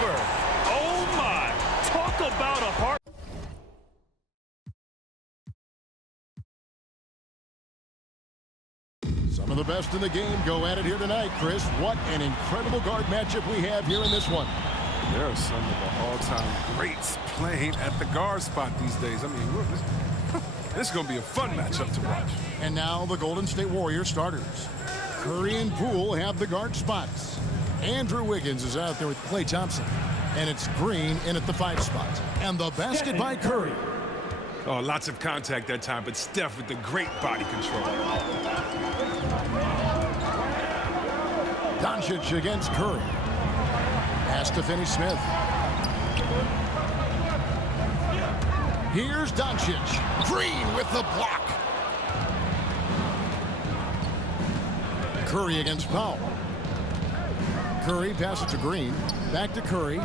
Oh my, talk about a heart. Some of the best in the game go at it here tonight, Chris. What an incredible guard matchup we have here in this one. There are some of the all-time greats playing at the guard spot these days. I mean, this is going to be a fun matchup to watch. And now the Golden State Warriors starters. Curry and Poole have the guard spots. Andrew Wiggins is out there with Klay Thompson. And it's Green in at the 5 spot. And the basket by Curry. Oh, lots of contact that time, but Steph with the great body control. Doncic against Curry. Pass to Finney-Smith. Here's Doncic. Green with the block. Curry against Powell. Curry passes to Green. Back to Curry.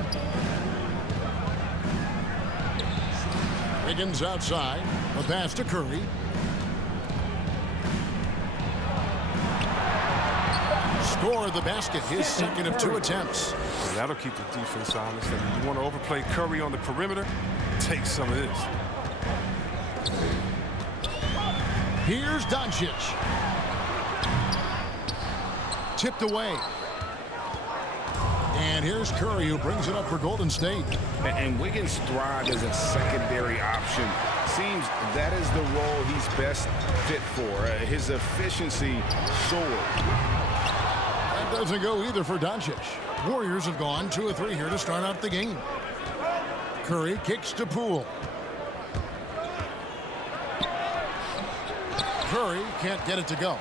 Wiggins outside. A pass to Curry. Score the basket, his second of 2 attempts. Well, that'll keep the defense honest. And you want to overplay Curry on the perimeter? Take some of this. Here's Doncic. Tipped away. And here's Curry, who brings it up for Golden State. And Wiggins thrives as a secondary option. Seems that is the role he's best fit for. His efficiency soared. That doesn't go either for Doncic. Warriors have gone 2 of 3 here to start out the game. Curry kicks to Poole. Curry can't get it to go.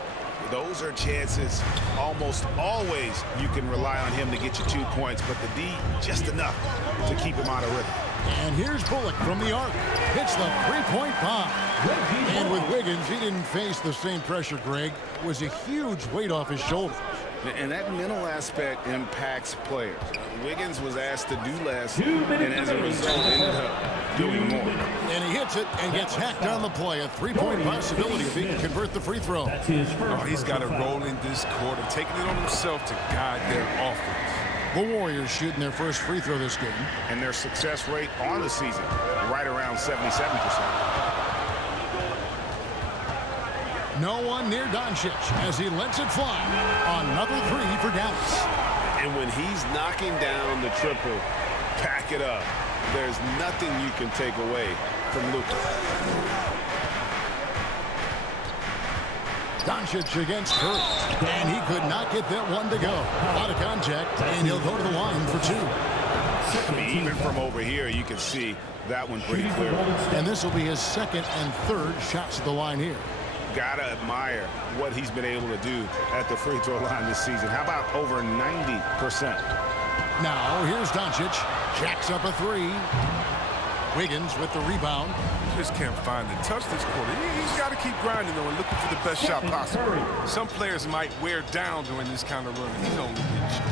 Those are chances almost always you can rely on him to get you 2 points, but the D just enough to keep him out of rhythm. And here's Bullock from the arc. Hits the 3-point bomb. And with Wiggins, he didn't face the same pressure, Greg. It was a huge weight off his shoulders. And that mental aspect impacts players. Wiggins was asked to do less, and as a result, ended up doing more. And he hits it and gets hacked on the play. A 3-point possibility if he can convert the free throw. Oh, he's got a role in this quarter, taking it on himself to guide their offense. The Warriors shooting their first free throw this game. And their success rate on the season, right around 77%. No one near Doncic as he lets it fly. Another 3 for Dallas. And when he's knocking down the triple, pack it up. There's nothing you can take away from Luka. Doncic against Curry. And he could not get that one to go. Out of contact, and he'll go to the line for 2. I mean, even from over here, you can see that one pretty clearly. And this will be his 2nd and 3rd shots at the line here. Gotta admire what he's been able to do at the free throw line this season. How about over 90%? Now, here's Doncic. Jacks up a 3. Wiggins with the rebound. Just can't find the touch this quarter. He's got to keep grinding, though, and looking for the best shot possible. Some players might wear down during this kind of run. He's only getting shot.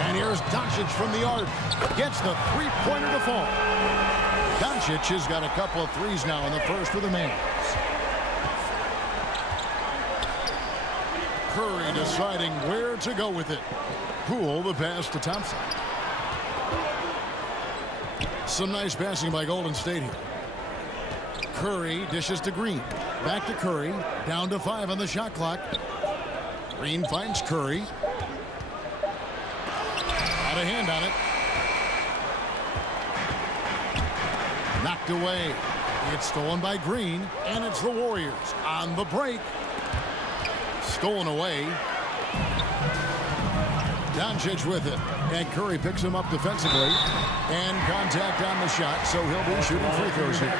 And here's Doncic from the arc. Gets the 3-pointer to fall. Doncic has got a couple of 3s now in the first for the Mavs. Curry deciding where to go with it. Poole the pass to Thompson. Some nice passing by Golden State here. Curry dishes to Green. Back to Curry. Down to 5 on the shot clock. Green finds Curry. Out of hand on it. Knocked away. It's stolen by Green, and it's the Warriors on the break. Stolen away. Doncic with it, and Curry picks him up defensively, and contact on the shot, so he'll be shooting free throws here.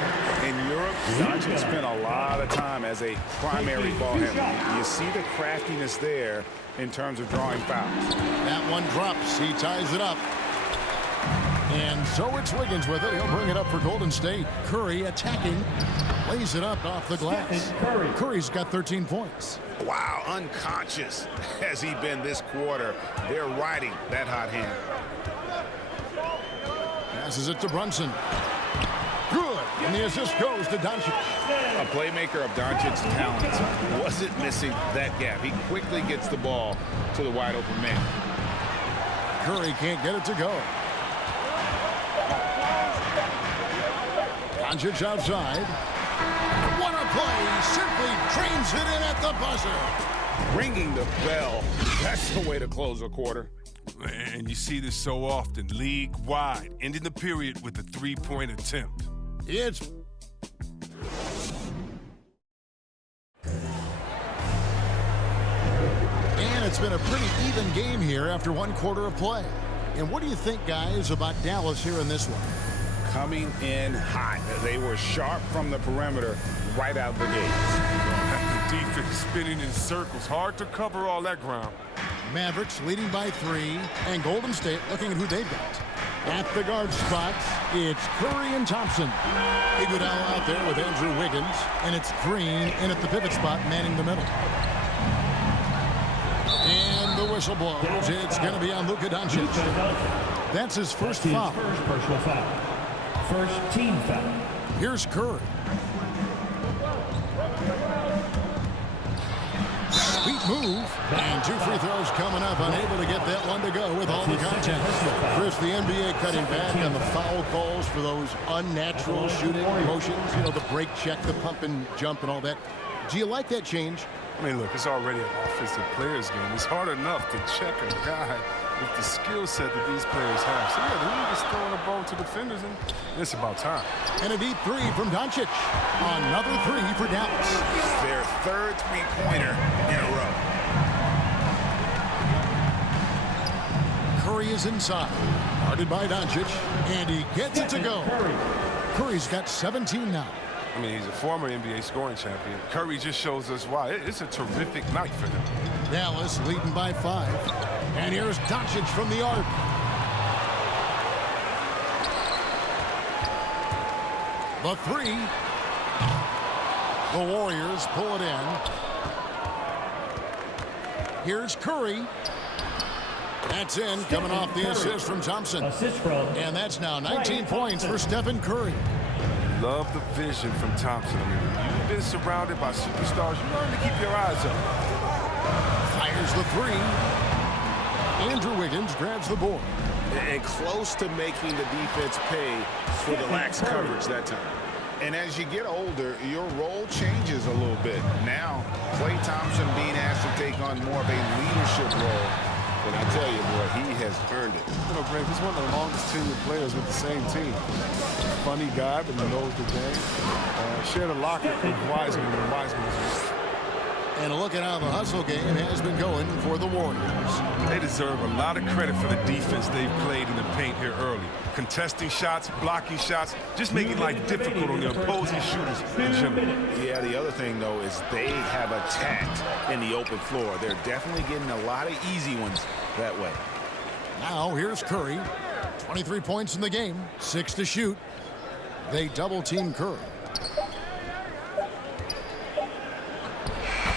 In Europe, Doncic spent a lot of time as a primary ball handler. You see the craftiness there in terms of drawing fouls. That one drops. He ties it up. And so it's Wiggins with it. He'll bring it up for Golden State. Curry attacking. Lays it up off the glass. Curry's got 13 points. Wow, unconscious has he been this quarter. They're riding that hot hand. Passes it to Brunson. Good. And the assist goes to Doncic. A playmaker of Doncic's talents wasn't missing that gap. He quickly gets the ball to the wide open man. Curry can't get it to go. Doncic outside. What a play. Simply drains it in at the buzzer. Ringing the bell. That's the way to close a quarter. And you see this so often, league-wide, ending the period with a three-point attempt. It's it's been a pretty even game here after one quarter of play. And what do you think, guys, about Dallas here in this one? Coming in hot. They were sharp from the perimeter right out the gate. The defense spinning in circles. Hard to cover all that ground. Mavericks leading by 3, and Golden State looking at who they've got. At the guard spots, it's Curry and Thompson. Iguodala out there with Andrew Wiggins, and it's Green in at the pivot spot, manning the middle. And the whistle blows. It's going to be on Luka Doncic. That's his first foul. First personal foul. First team foul. Here's Curry. Sweet move. And 2 free throws coming up. Unable to get that one to go with all the content. Chris, the NBA cutting back on the foul calls for those unnatural shooting motions. You know, the break check, the pump and jump and all that. Do you like that change? I mean, look, it's already an offensive players game. It's hard enough to check a guy with the skill set that these players have. So, yeah, the league is throwing a ball to defenders, and it's about time. And a deep 3 from Doncic. Another 3 for Dallas. Their third three-pointer in a row. Curry is inside. Guarded by Doncic, and he gets it to go. Curry's got 17 now. I mean, he's a former NBA scoring champion. Curry just shows us why. It's a terrific night for him. Dallas leading by 5. And here's Doncic from the arc. The 3. The Warriors pull it in. Here's Curry. That's in, coming off the assist from Thompson. And that's now 19 points for Stephen Curry. Love the vision from Thompson. I mean, when you've been surrounded by superstars, you learn to keep your eyes up. Fires the 3. Andrew Wiggins grabs the board. And close to making the defense pay for the lax coverage that time. And as you get older, your role changes a little bit. Now, Klay Thompson being asked to take on more of a leadership role. And I tell you, boy, he has earned it. You know, Greg, he's one of the longest tenured players with the same team. Funny guy, but he knows the game. Shared a locker with Wiseman when Wiseman was here. And look at how the hustle game has been going for the Warriors. They deserve a lot of credit for the defense they've played in the paint here early. Contesting shots, blocking shots, just making life difficult on the opposing shooters in general. Yeah, the other thing, though, is they have attacked in the open floor. They're definitely getting a lot of easy ones that way. Now here's Curry. 23 points in the game, 6 to shoot. They double-team Curry.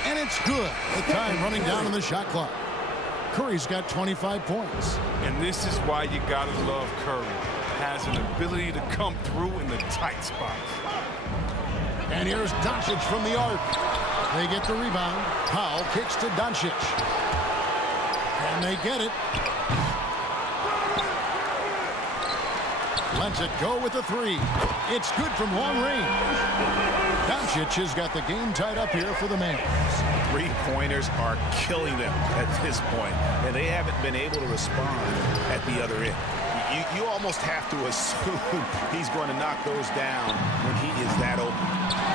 And it's good. The time running down on the shot clock. Curry's got 25 points. And this is why you gotta love Curry. Has an ability to come through in the tight spots. And here's Doncic from the arc. They get the rebound. Powell kicks to Doncic. And they get it. Lets it go with the 3. It's good from long range. Doncic has got the game tied up here for the Mavs. Three-pointers are killing them at this point, and they haven't been able to respond at the other end. You almost have to assume he's going to knock those down when he is that open.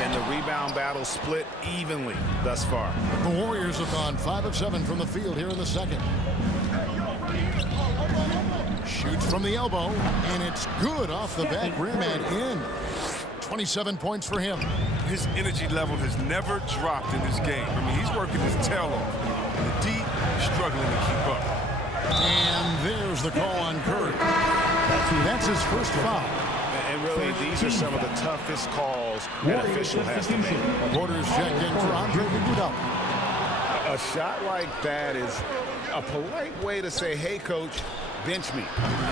And the rebound battle split evenly thus far. The Warriors have gone 5 of 7 from the field here in the second. Shoots from the elbow, and it's good off the back rim and in. 27 points for him. His energy level has never dropped in this game. I mean, he's working his tail off. In the deep, struggling to keep up. And there's the call on Curry. That's his first foul. And really, these are some of the toughest calls an official has to make. Quarters check in for Andre Iguodala. A shot like that is a polite way to say, hey, coach, bench me.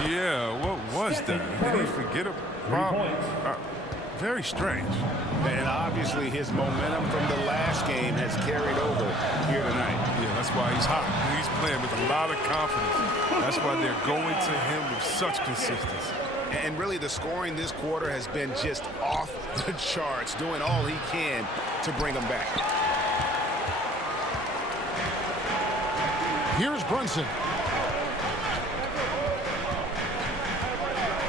Yeah, what was that? Did he forget a problem? Very strange. And obviously his momentum from the last game has carried over here tonight. Yeah, that's why he's hot. He's playing with a lot of confidence. That's why they're going to him with such consistency. And really, the scoring this quarter has been just off the charts, doing all he can to bring them back. Here's Brunson.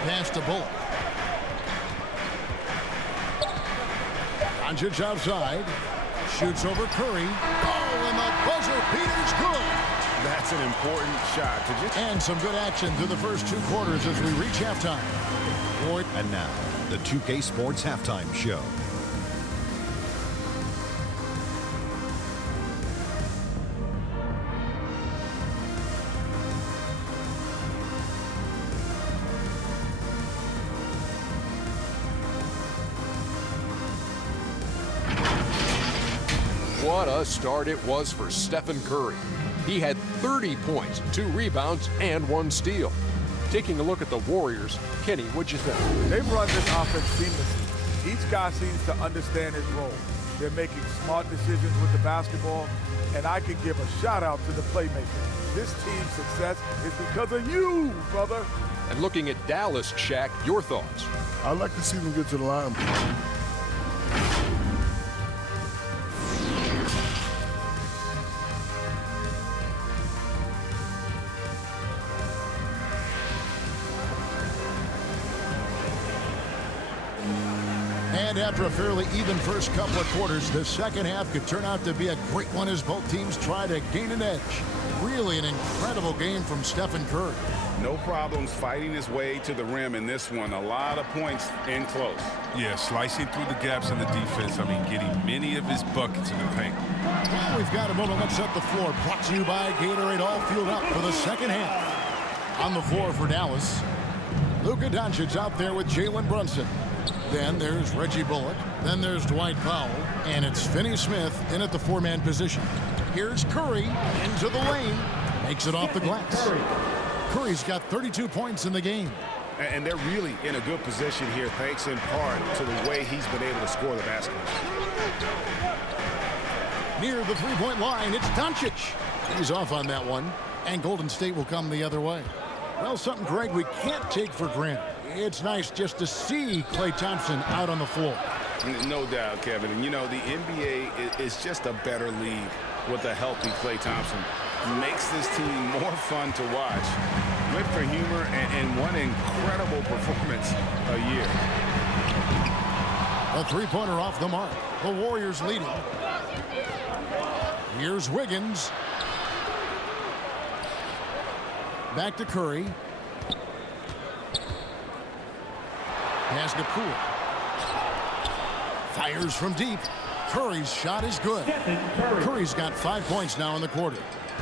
Pass to Bullock. Doncic outside. Shoots over Curry. Oh, and the buzzer beater's good. That's an important shot. And some good action through the first 2 quarters as we reach halftime. And now, the 2K Sports Halftime Show. What a start it was for Stephen Curry. He had 30 points, 2 rebounds, and 1 steal. Taking a look at the Warriors, Kenny, what'd you think? They've run this offense seamlessly. Each guy seems to understand his role. They're making smart decisions with the basketball, and I can give a shout out to the playmakers. This team's success is because of you, brother. And looking at Dallas, Shaq, your thoughts? I'd like to see them get to the line. And after a fairly even first couple of quarters, the second half could turn out to be a great one as both teams try to gain an edge. Really an incredible game from Stephen Curry. No problems fighting his way to the rim in this one. A lot of points in close. Yeah, slicing through the gaps in the defense. I mean, getting many of his buckets in the paint. Well, we've got a moment. Let's set the floor. Brought to you by Gatorade, all fueled up for the second half. On the floor for Dallas, Luka Doncic out there with Jalen Brunson. Then there's Reggie Bullock. Then there's Dwight Powell. And it's Finney-Smith in at the 4-man position. Here's Curry into the lane. Makes it off the glass. Curry's got 32 points in the game. And they're really in a good position here, thanks in part to the way he's been able to score the basketball. Near the 3-point line, it's Doncic. He's off on that one. And Golden State will come the other way. Well, something, Greg, we can't take for granted. It's nice just to see Klay Thompson out on the floor. No doubt, Kevin. And, you know, the NBA is just a better league with a healthy Klay Thompson. Makes this team more fun to watch. Good for humor and one incredible performance a year. A 3-pointer off the mark. The Warriors leading. Here's Wiggins. Back to Curry. Pass to Poole. Fires from deep. Curry's shot is good. Curry's got 5 points now in the quarter.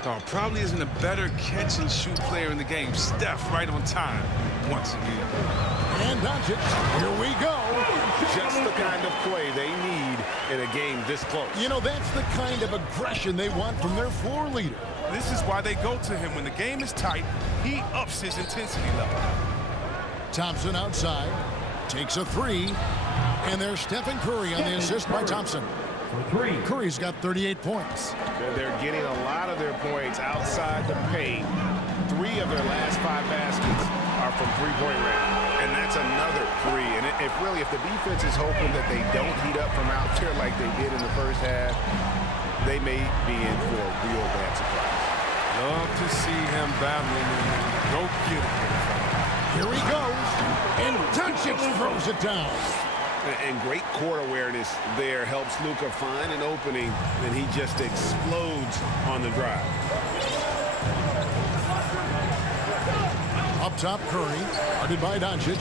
Oh, probably isn't a better catch-and-shoot player in the game. Steph right on time once again. And Doncic, here we go. Just the kind of play they need in a game this close. You know, that's the kind of aggression they want from their floor leader. This is why they go to him. When the game is tight, he ups his intensity level. Thompson outside. Takes a 3. And there's Stephen Curry on the assist by Thompson. Curry's got 38 points. They're getting a lot of their points outside the paint. 3 of their last 5 baskets are from three-point range. And that's another 3. And if the defense is hoping that they don't heat up from out there like they did in the first half, they may be in for a real bad surprise. Love to see him battling and go get it. Here he goes. And Doncic throws it down. And great court awareness there helps Luka find an opening, and he just explodes on the drive. Up top, Curry, guarded by Doncic.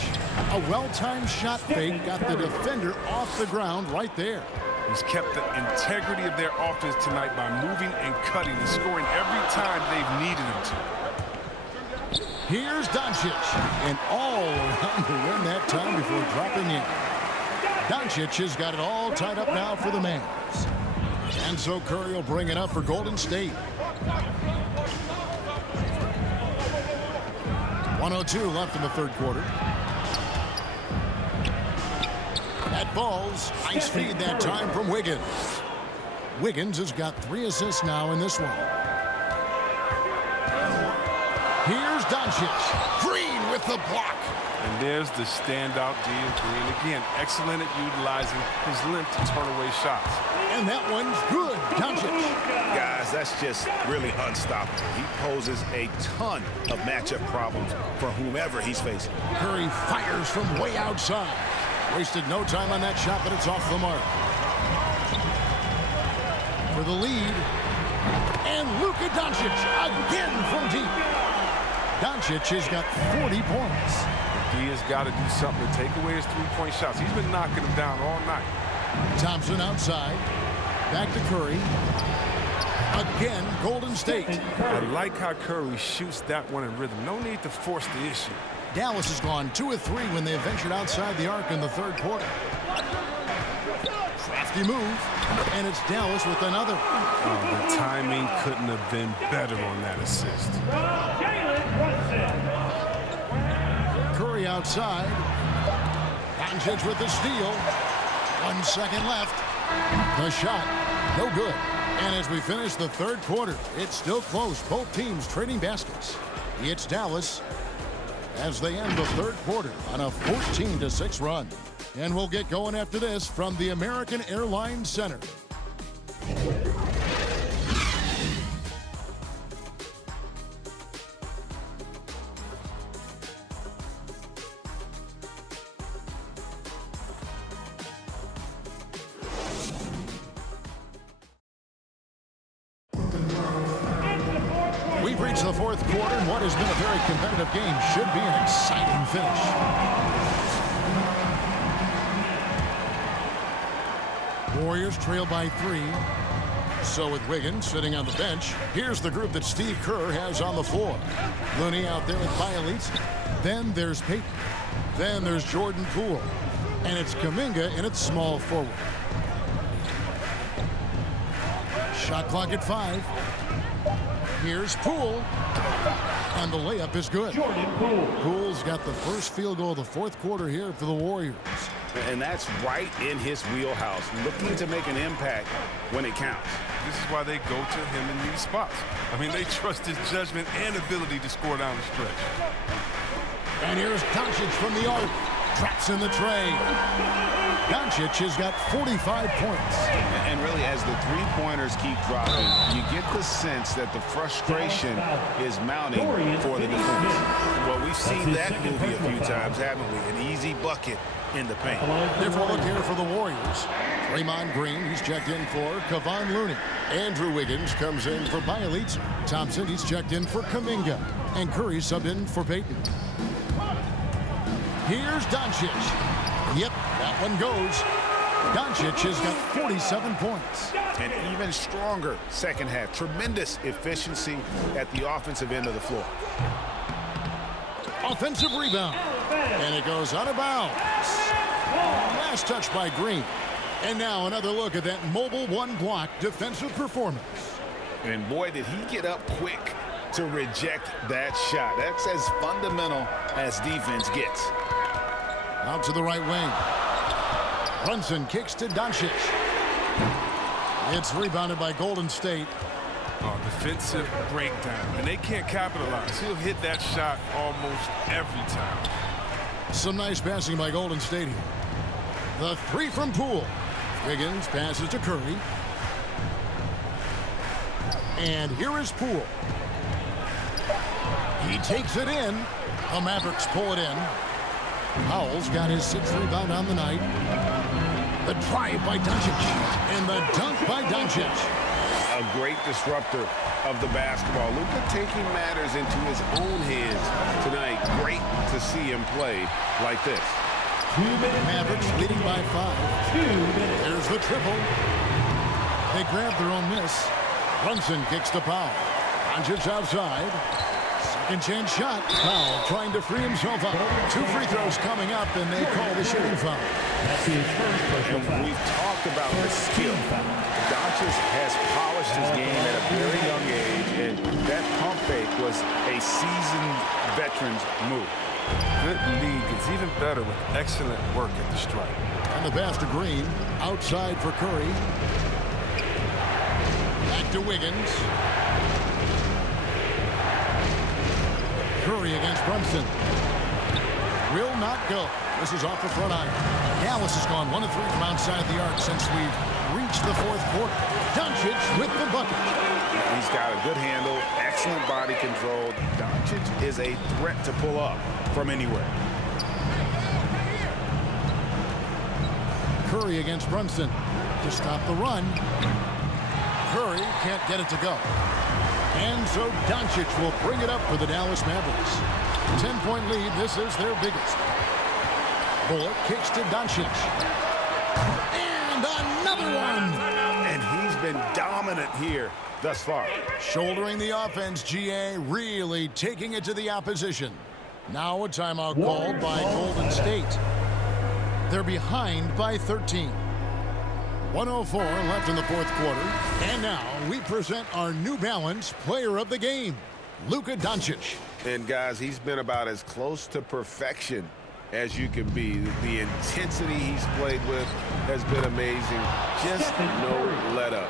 A well-timed shot fake got the defender off the ground right there. He's kept the integrity of their offense tonight by moving and cutting and scoring every time they've needed him to. Here's Doncic, and all around the rim that time before dropping in. Doncic has got it all tied up now for the Mavs. And so Curry will bring it up for Golden State. 1:02 left in the third quarter. That falls. Nice feed that time from Wiggins. Wiggins has got 3 assists now in this one. Doncic. Green with the block. And there's the standout D of Green. Again, excellent at utilizing his length to turn away shots. And that one's good. Doncic. Guys, that's just really unstoppable. He poses a ton of matchup problems for whomever he's facing. Curry fires from way outside. Wasted no time on that shot, but it's off the mark. For the lead. And Luka Doncic again from deep. Doncic has got 40 points. He has got to do something to take away his three-point shots. He's been knocking them down all night. Thompson outside. Back to Curry. Again, Golden State. I like how Curry shoots that one in rhythm. No need to force the issue. Dallas has gone 2 of 3 when they ventured outside the arc in the third quarter. Crafty move, and it's Dallas with another. The timing couldn't have been better on that assist. Curry outside. Doncic with the steal. 1 second left. The shot, no good. And as we finish the third quarter, it's still close. Both teams trading baskets. It's Dallas as they end the third quarter on a 14-6 run. And we'll get going after this from the American Airlines Center. We've reached the fourth quarter, and what has been a very competitive game should be an exciting finish. Warriors trail by 3. So with Wiggins sitting on the bench, here's the group that Steve Kerr has on the floor. Looney out there with Bielitz. Then there's Payton. Then there's Jordan Poole. And it's Kuminga in its small forward. Shot clock at 5. Here's Poole. And the layup is good. Jordan Poole. Poole's got the first field goal of the fourth quarter here for the Warriors. And that's right in his wheelhouse, looking to make an impact when it counts. This is why they go to him in these spots. I mean, they trust his judgment and ability to score down the stretch. And here's Doncic from the arc. Traps in the tray. Doncic has got 45 points. And really, as the three-pointers keep dropping, you get the sense that the frustration is mounting for the defense. Well, we've seen that movie a few times, haven't we? An easy bucket in the paint. Different look here for the Warriors. Draymond Green, he's checked in for Kevon Looney. Andrew Wiggins comes in for Bielitz. Thompson, he's checked in for Kuminga. And Curry subbed in for Payton. Here's Doncic. Yep, that one goes. Doncic has got 47 points. An even stronger second half. Tremendous efficiency at the offensive end of the floor. Offensive rebound. And it goes out of bounds. Last touch by Green. And now another look at that mobile one-block defensive performance. And boy, did he get up quick to reject that shot. That's as fundamental as defense gets. Out to the right wing. Brunson kicks to Doncic. It's rebounded by Golden State. Defensive breakdown, and they can't capitalize. He'll hit that shot almost every time. Some nice passing by Golden State here. The 3 from Poole. Wiggins passes to Curry. And here is Poole. He takes it in. The Mavericks pull it in. Powell's got his 6th rebound on the night. The drive by Doncic. And the dunk by Doncic. A great disruptor of the basketball. Luka taking matters into his own hands tonight. Great to see him play like this. 2 minutes. Mavericks leading by 5. 2 minutes. There's the triple. They grab their own miss. Brunson kicks to Powell. Doncic outside. Second chance shot. Powell trying to free himself up. 2 free throws coming up, and they call the shooting foul. That's his first personal And foul. we've talked about the skill. Doncic has polished his game at a very young age, and that pump fake was a seasoned veteran's move. Good league gets even better with excellent work at the stripe. And the pass to Green. Outside for Curry. Back to Wiggins. Curry Curry against Brunson. Will not go. This is off the front iron. Dallas has gone 1 of 3 from outside the arc since we've reached the fourth quarter. Doncic with the bucket. He's got a good handle, excellent body control. Doncic is a threat to pull up from anywhere. Curry against Brunson to stop the run. Curry can't get it to go. And so Doncic will bring it up for the Dallas Mavericks. 10-point lead. This is their biggest. Bullock kicks to Doncic. And another one. And he's been dominant here thus far. Shouldering the offense, GA really taking it to the opposition. Now a timeout called by Golden State. They're behind by 13. 1:04 left in the fourth quarter. And now we present our New Balance player of the game, Luka Doncic. And guys, he's been about as close to perfection as you can be. The intensity he's played with has been amazing. Just no let up.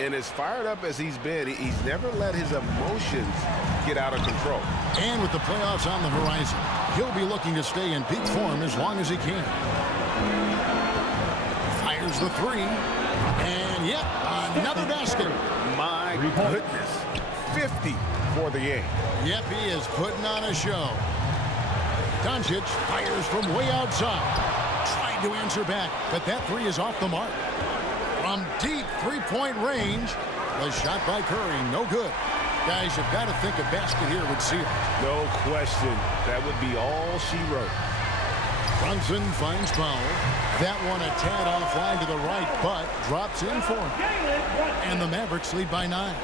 And as fired up as he's been, he's never let his emotions get out of control. And with the playoffs on the horizon, he'll be looking to stay in peak form as long as he can. Fires the three. And yep, another basket. My goodness. 50 for the game. Yep, he is putting on a show. Doncic fires from way outside. Trying to answer back, but that three is off the mark. From deep three-point range, the shot by Curry, no good. Guys, you've got to think a basket here would seal it. No question. That would be all she wrote. Brunson finds Powell. That one a tad offline to the right, but drops in for him. And the Mavericks lead by 9.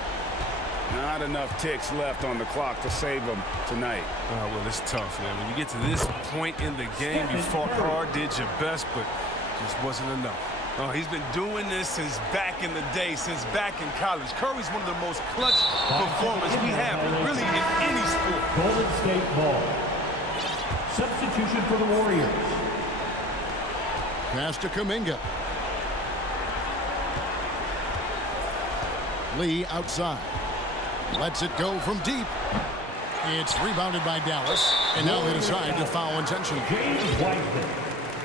Not enough ticks left on the clock to save them tonight. Oh, well, it's tough, man. When you get to this point in the game, you fought hard, did your best, but just wasn't enough. Oh, he's been doing this since back in the day, since back in college. Curry's one of the most clutch performers we have, really, in any sport. Golden State ball. Substitution for the Warriors. Pass to Kuminga. Lee outside. Lets it go from deep. It's rebounded by Dallas. And now they decide to foul intentionally. James Wiseman.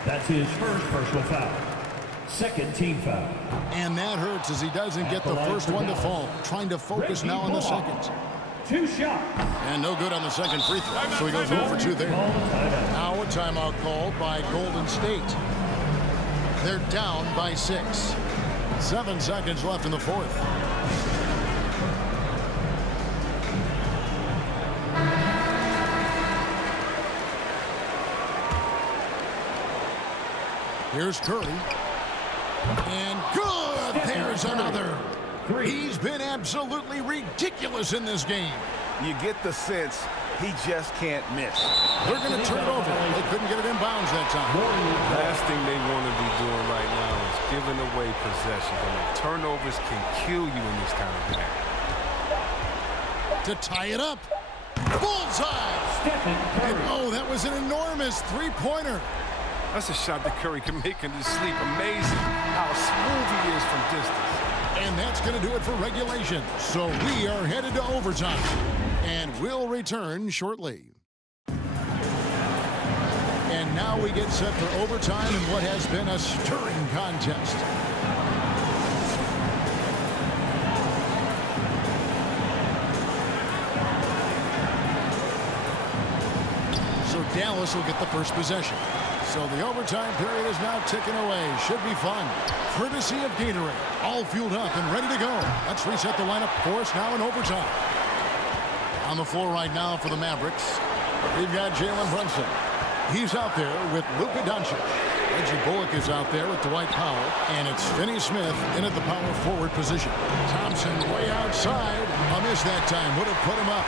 That's his first personal foul. Second team foul. And that hurts as he doesn't get the first one to fall. Trying to focus now on the second. 2 shots. And no good on the second free throw. So he goes 0 for 2 there. Now a timeout called by Golden State. They're down by 6. 7 seconds left in the fourth. Here's Curry. And good! There's another. He's been absolutely ridiculous in this game. You get the sense he just can't miss. They're going to turn it over. They couldn't get it in bounds that time. Last thing they want to be doing right now is giving away possessions. I mean, turnovers can kill you in this kind of game. To tie it up. Bullseye! And oh, that was an enormous three-pointer. That's a shot that Curry can make in his sleep. Amazing how smooth he is from distance. And that's going to do it for regulation. So we are headed to overtime. And we'll return shortly. And now we get set for overtime in what has been a stirring contest. So Dallas will get the first possession. So the overtime period is now ticking away. Should be fun. Courtesy of Gatorade. All fueled up and ready to go. Let's reset the lineup for us now in overtime. On the floor right now for the Mavericks, we've got Jalen Brunson. He's out there with Luka Doncic. Reggie Bullock is out there with Dwight Powell. And it's Finney Smith in at the power forward position. Thompson way outside. A miss that time. Would have put him up.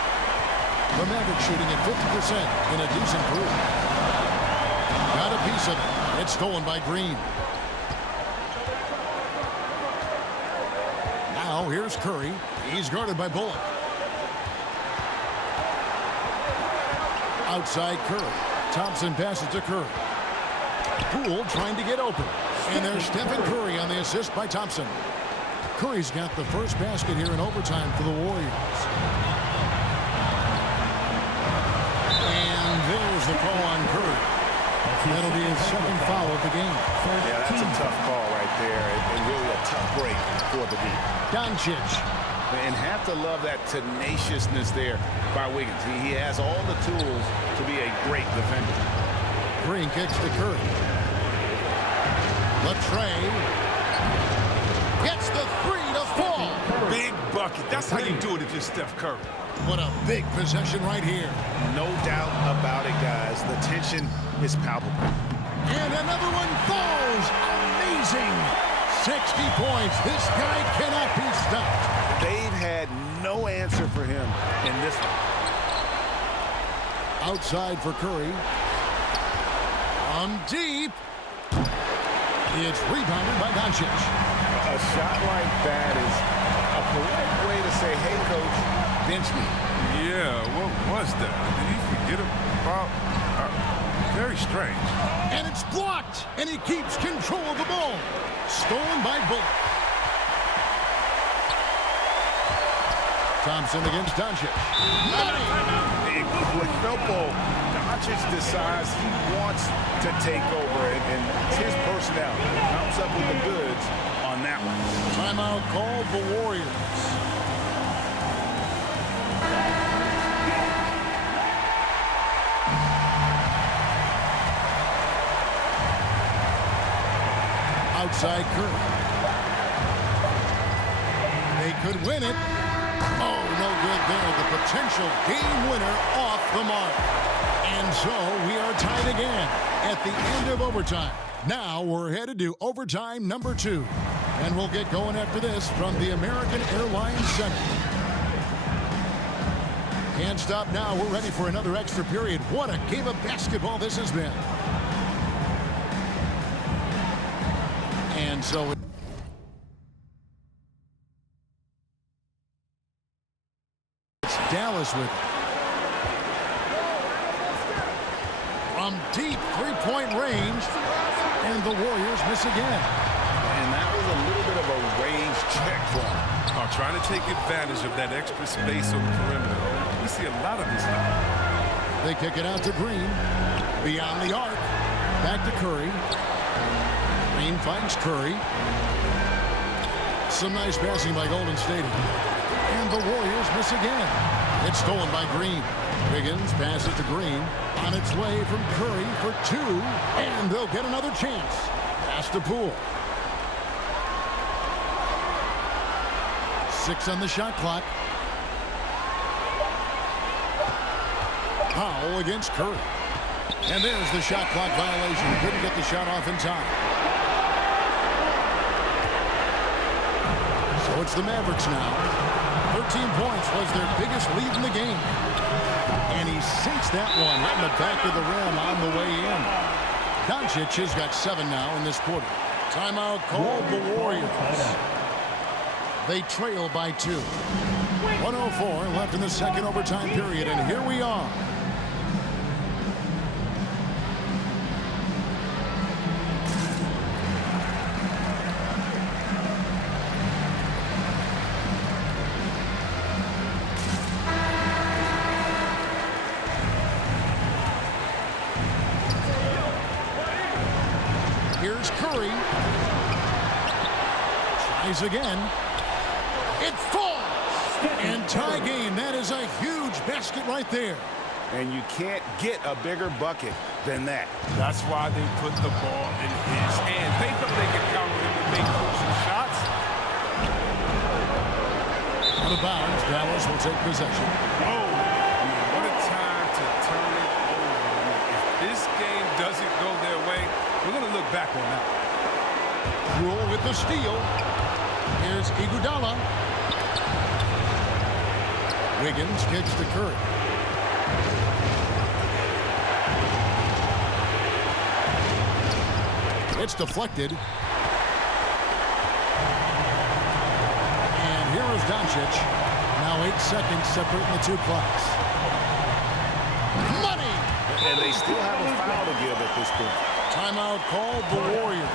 The Mavericks shooting at 50% in a decent group. Got a piece of it. It's stolen by Green. Now here's Curry. He's guarded by Bullock. Outside Curry. Thompson passes to Curry. Poole trying to get open. And there's Stephen Curry on the assist by Thompson. Curry's got the first basket here in overtime for the Warriors. call on Curry. That'll be his second foul of the game. Yeah, that's a tough call right there, and really a tough break for the lead. Doncic. And have to love that tenaciousness there by Wiggins. He has all the tools to be a great defender. Green kicks to Curry. Latrey gets the 3 to fall. Big bucket. That's how you do it if you're Steph Curry. What a big possession right here. No doubt about it, guys. The tension is palpable. And another one falls. Amazing. 60 points. This guy cannot be stopped. They've had no answer for him in this one. Outside for Curry. From deep. It's rebounded by Doncic. A shot like that is a polite way to say, hey, coach, bench me. Yeah, what was that? Did he forget about? Very strange. And it's blocked. And he keeps control of the ball. Stolen by Bullock. Thompson against Doncic. Big quadruple. Doncic decides he wants to take over, and it's his personnel. Comes up with the goods on that one. Timeout called the Warriors. Outside Curry. They could win it. Oh, no good there. The potential game winner off the mark. And so we are tied again at the end of overtime. Now we're headed to overtime number 2. And we'll get going after this from the American Airlines Center. Can't stop now. We're ready for another extra period. What a game of basketball this has been. And so it's Dallas with it. From deep three-point range, and the Warriors miss again. And that was a little bit of a range check for him. Oh, trying to take advantage of that extra space on the perimeter. We see a lot of this now. They kick it out to Green. Beyond the arc. Back to Curry. Green finds Curry. Some nice passing by Golden State. And the Warriors miss again. It's stolen by Green. Wiggins passes to Green. On its way from Curry for 2. And they'll get another chance. Pass to Poole. 6 on the shot clock. Powell against Curry. And there's the shot clock violation. Couldn't get the shot off in time. So it's the Mavericks now. 13 points was their biggest lead in the game. And he sinks that one right in the back of the rim on the way in. Doncic has got 7 now in this quarter. Timeout called the Warriors. They trail by 2. 104 left in the second overtime period, and here we are. Here's Curry. Tries again. It falls. And tie game. That is a huge basket right there. And you can't get a bigger bucket than that. That's why they put the ball in his hands. They thought they could count on him to make crucial shots. Out of bounds. Dallas will take possession. Oh, what a time to turn it over. If this game doesn't go their way, we're going to look back on that. Rule with the steal. Here's Iguodala. Wiggins kicks to Curry. It's deflected. And here is Doncic. Now 8 seconds separating the 2 clocks. Money! And they still have a foul to give at this point. Timeout called the Warriors.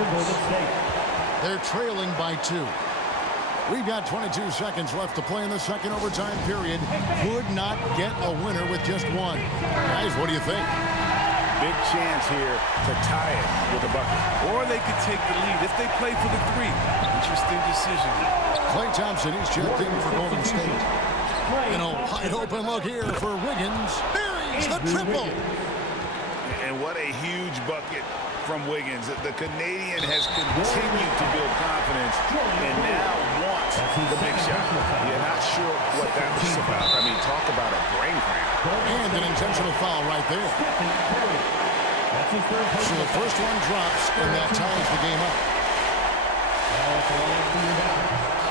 They're trailing by 2. We've got 22 seconds left to play in the second overtime period. Could not get a winner with just 1. Guys, what do you think? Big chance here to tie it with a bucket. Or they could take the lead if they play for the 3. Interesting decision. Klay Thompson, he's checked in for Golden State. And a wide open look here for Wiggins. Buries the triple. And what a huge bucket from Wiggins. The Canadian has continued to build confidence and now wants the big shot. You're not sure what that was about. I mean, talk about a brain cramp. And an intentional foul right there. So the first one drops, and that ties the game up.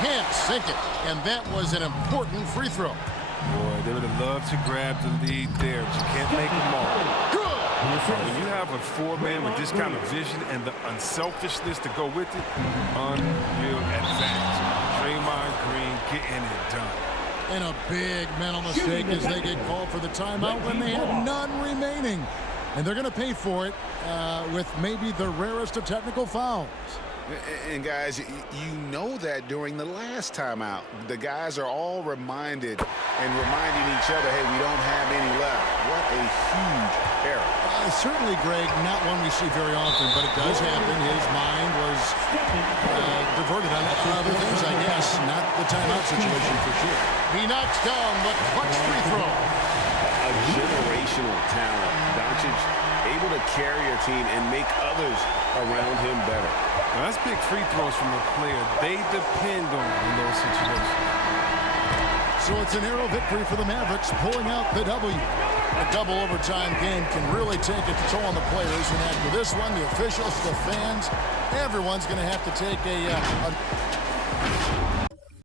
Can't sink it, and that was an important free throw. Boy, they would have loved to grab the lead there, but you can't make them all. Good. When you have a 4-man with this kind of vision and the unselfishness to go with it, unreal advantage. Draymond Green getting it done. And a big mental mistake as they get called for the timeout when they had none remaining. And they're going to pay for it with maybe the rarest of technical fouls. And guys, you know that during the last timeout, the guys are all reminding each other, hey, we don't have any left. What a huge error. Certainly, Greg, not one we see very often, but it does happen. His mind was diverted on other things, I guess. Not the timeout situation for sure. He knocks down the clutch free throw. A generational talent. Doncic able to carry a team and make others around him better. Now, that's big free throws from a player they depend on in those situations. So it's an arrow victory for the Mavericks, pulling out the W. A double overtime game can really take a toll on the players, and after this one, the officials, the fans, everyone's going to have to take a